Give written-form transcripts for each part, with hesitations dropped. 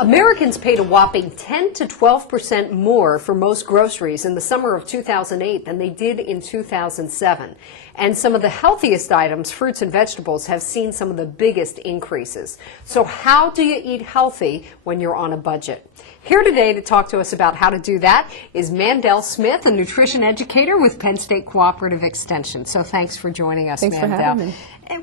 Americans paid a whopping 10 to 12% more for most groceries in the summer of 2008 than they did in 2007. And some of the healthiest items, fruits and vegetables, have seen some of the biggest increases. So how do you eat healthy when you're on a budget? Here today to talk to us about how to do that is Mandel Smith, a nutrition educator with Penn State Cooperative Extension. So thanks for joining us, Mandel. Thanks for having me.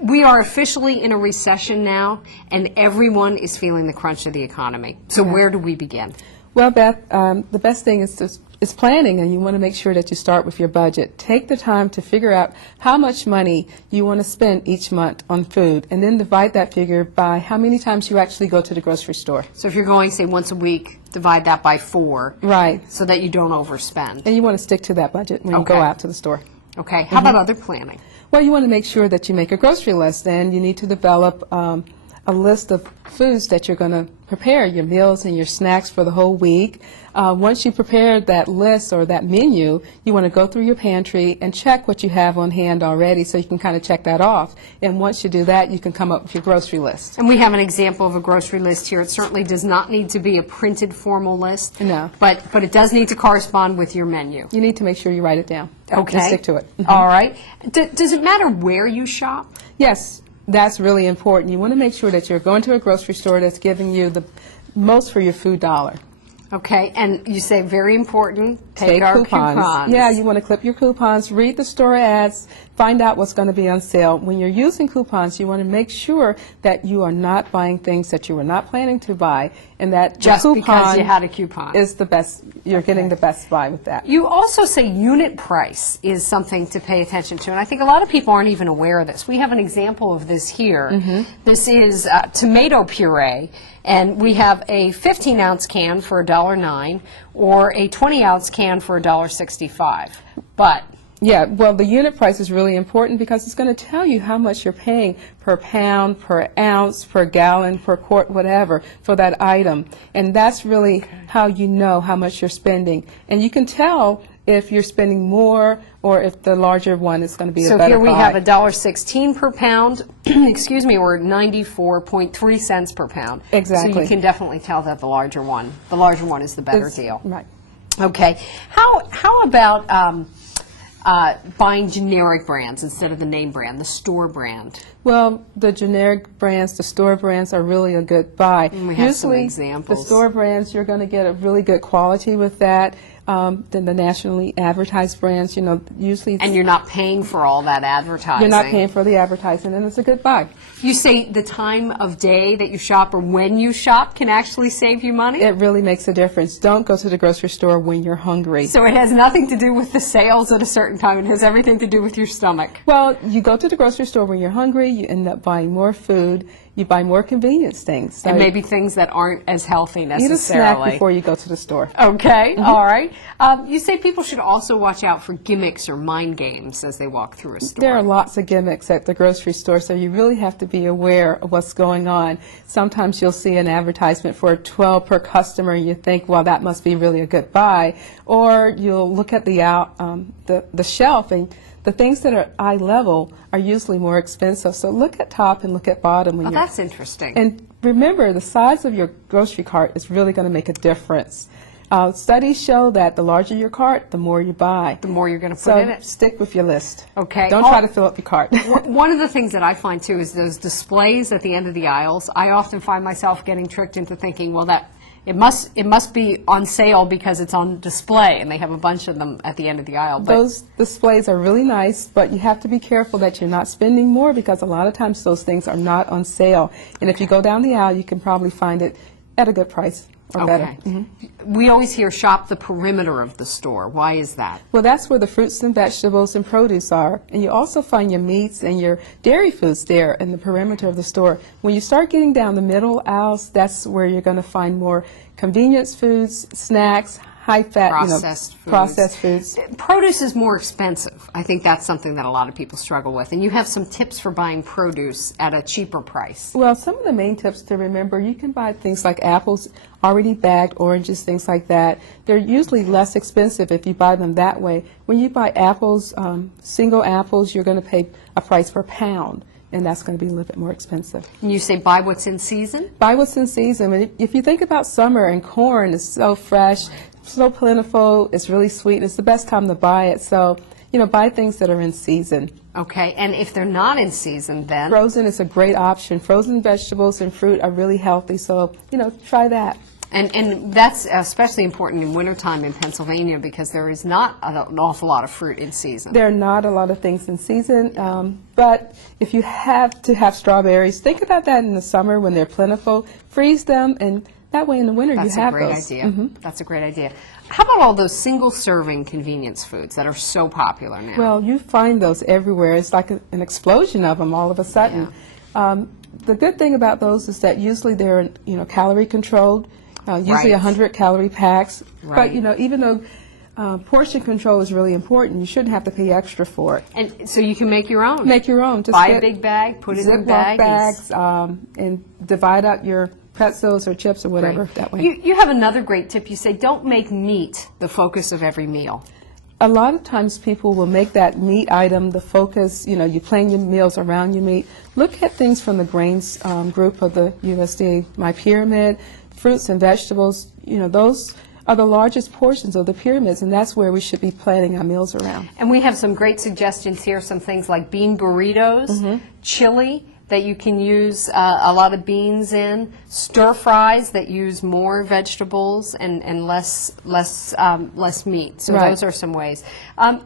We are officially in a recession now, and everyone is feeling the crunch of the economy. So where do we begin? Well, Beth, the best thing is planning, and you want to make sure that you start with your budget. Take the time to figure out how much money you want to spend each month on food, and then divide that figure by how many times you actually go to the grocery store. So if you're going, say, once a week, divide that by 4. Right. So that you don't overspend. And you want to stick to that budget when you go out to the store. Okay. How about other planning? Well, you want to make sure that you make a grocery list, and you need to develop a list of foods that you're going to prepare, your meals and your snacks for the whole week. Once you prepare that list or that menu, you want to go through your pantry and check what you have on hand already so you can kind of check that off. And once you do that, you can come up with your grocery list. And we have an example of a grocery list here. It certainly does not need to be a printed formal list. No. But it does need to correspond with your menu. You need to make sure you write it down. Okay. And stick to it. All right. Does it matter where you shop? Yes. That's really important. You want to make sure that you're going to a grocery store that's giving you the most for your food dollar. Okay, and you say very important, take our coupons. Yeah, you want to clip your coupons, read the store ads, find out what's going to be on sale. When you're using coupons, you want to make sure that you are not buying things that you were not planning to buy, and that just the coupon because you had a coupon is the best. You're getting the best buy with that. You also say unit price is something to pay attention to, and I think a lot of people aren't even aware of this. We have an example of this here. This is tomato puree, and we have a 15-ounce can for $1.09 or a 20-ounce can for $1.65. But yeah, well, the unit price is really important because it's going to tell you how much you're paying per pound, per ounce, per gallon, per quart, whatever, for that item. And that's really how you know how much you're spending. And you can tell if you're spending more or if the larger one is going to be a better buy. So here we have $1.16 per pound, excuse me, or 94.3 cents per pound. Exactly. So you can definitely tell that the larger one is the better deal. Right. Okay. How about buying generic brands instead of the name brand, the store brand? Well, the generic brands, the store brands are really a good buy. And we have some Usually, examples. the store brands, you're going to get a really good quality with that. Then the nationally advertised brands, usually... And you're not paying for all that advertising. You're not paying for the advertising, and it's a good buy. You say the time of day that you shop or when you shop can actually save you money? It really makes a difference. Don't go to the grocery store when you're hungry. So it has nothing to do with the sales at a certain time. It has everything to do with your stomach. Well, you go to the grocery store when you're hungry, you end up buying more food, you buy more convenience things. So and maybe things that aren't as healthy necessarily. Eat a snack before you go to the store. Okay, all right. You say people should also watch out for gimmicks or mind games as they walk through a store. There are lots of gimmicks at the grocery store, so you really have to be aware of what's going on. Sometimes you'll see an advertisement for 12 per customer, and you think, well, that must be really a good buy. Or you'll look at the shelf, and the things that are eye level are usually more expensive. So look at top and look at bottom. Oh, that's interesting. And remember, the size of your grocery cart is really going to make a difference. Studies show that the larger your cart, the more you buy. The more you're going to put in it. Stick with your list. Okay. Don't try to fill up your cart. One of the things that I find, too, is those displays at the end of the aisles. I often find myself getting tricked into thinking, well, it must be on sale because it's on display, and they have a bunch of them at the end of the aisle. But those displays are really nice, but you have to be careful that you're not spending more because a lot of times those things are not on sale. And if you go down the aisle, you can probably find it at a good price or better. We always hear shop the perimeter of the store. Why is that? Well, that's where the fruits and vegetables and produce are. And you also find your meats and your dairy foods there in the perimeter of the store. When you start getting down the middle aisles, that's where you're going to find more convenience foods, snacks, high-fat, processed foods. Produce is more expensive. I think that's something that a lot of people struggle with. And you have some tips for buying produce at a cheaper price. Well, some of the main tips to remember, you can buy things like apples, already bagged oranges, things like that. They're usually less expensive if you buy them that way. When you buy apples, single apples, you're going to pay a price per pound. and that's going to be a little bit more expensive. And you say buy what's in season? Buy what's in season. I mean, if you think about summer and corn is so fresh, so plentiful, it's really sweet, it's the best time to buy it. So, buy things that are in season. Okay, and if they're not in season, then? Frozen is a great option. Frozen vegetables and fruit are really healthy, so, try that. And that's especially important in wintertime in Pennsylvania because there is not an awful lot of fruit in season. There are not a lot of things in season, but if you have to have strawberries, think about that in the summer when they're plentiful. Freeze them, and that way in the winter you have those. That's a great idea. That's a great idea. How about all those single-serving convenience foods that are so popular now? Well, you find those everywhere. It's like an explosion of them all of a sudden. The good thing about those is that usually they're calorie controlled. Usually 100-calorie packs. Right. But, even though portion control is really important, you shouldn't have to pay extra for it. And so you can make your own? Make your own. Just buy a big bag, put it in a bag. bags, and divide up your pretzels or chips or whatever that way. You have another great tip. You say don't make meat the focus of every meal. A lot of times people will make that meat item the focus. You plan your meals around your meat. Look at things from the grains group of the USDA My Pyramid. Fruits and vegetables, those are the largest portions of the pyramids, and that's where we should be planning our meals around. And we have some great suggestions here, some things like bean burritos, chili that you can use a lot of beans in, stir fries that use more vegetables and less meat. So Right. those are some ways.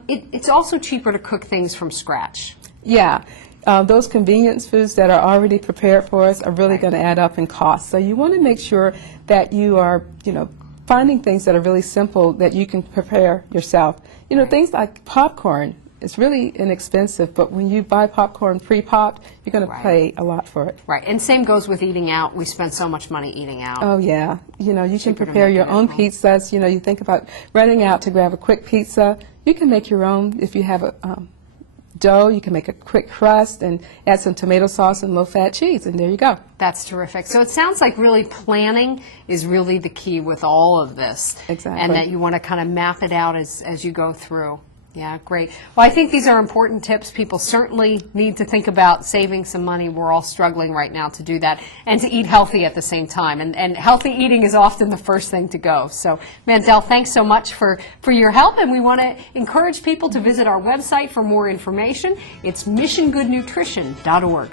It's also cheaper to cook things from scratch. Yeah. Those convenience foods that are already prepared for us are really going to add up in cost. So you want to make sure that you are, finding things that are really simple that you can prepare yourself. Things like popcorn. It's really inexpensive, but when you buy popcorn pre-popped, you're going to pay a lot for it. Right, and same goes with eating out. We spend so much money eating out. Oh, yeah. You can Cheaper to prepare make your it at own home. pizzas. You think about running out to grab a quick pizza. You can make your own if you have a dough. You can make a quick crust and add some tomato sauce and low-fat cheese, and there you go. That's terrific. So it sounds like really planning is really the key with all of this. Exactly. And that you want to kind of map it out as you go through. Yeah, great. Well, I think these are important tips. People certainly need to think about saving some money. We're all struggling right now to do that and to eat healthy at the same time. And healthy eating is often the first thing to go. So, Mandel, thanks so much for your help. And we want to encourage people to visit our website for more information. It's missiongoodnutrition.org.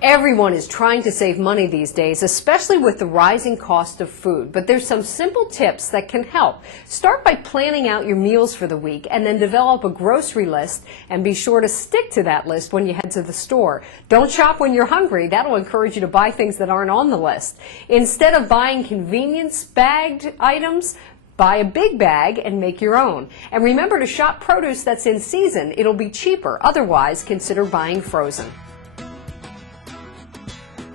Everyone is trying to save money these days, especially with the rising cost of food. But there's some simple tips that can help. Start by planning out your meals for the week and then develop a grocery list and be sure to stick to that list when you head to the store. Don't shop when you're hungry. That'll encourage you to buy things that aren't on the list. Instead of buying convenience bagged items, buy a big bag and make your own. And remember to shop produce that's in season. It'll be cheaper. Otherwise, consider buying frozen.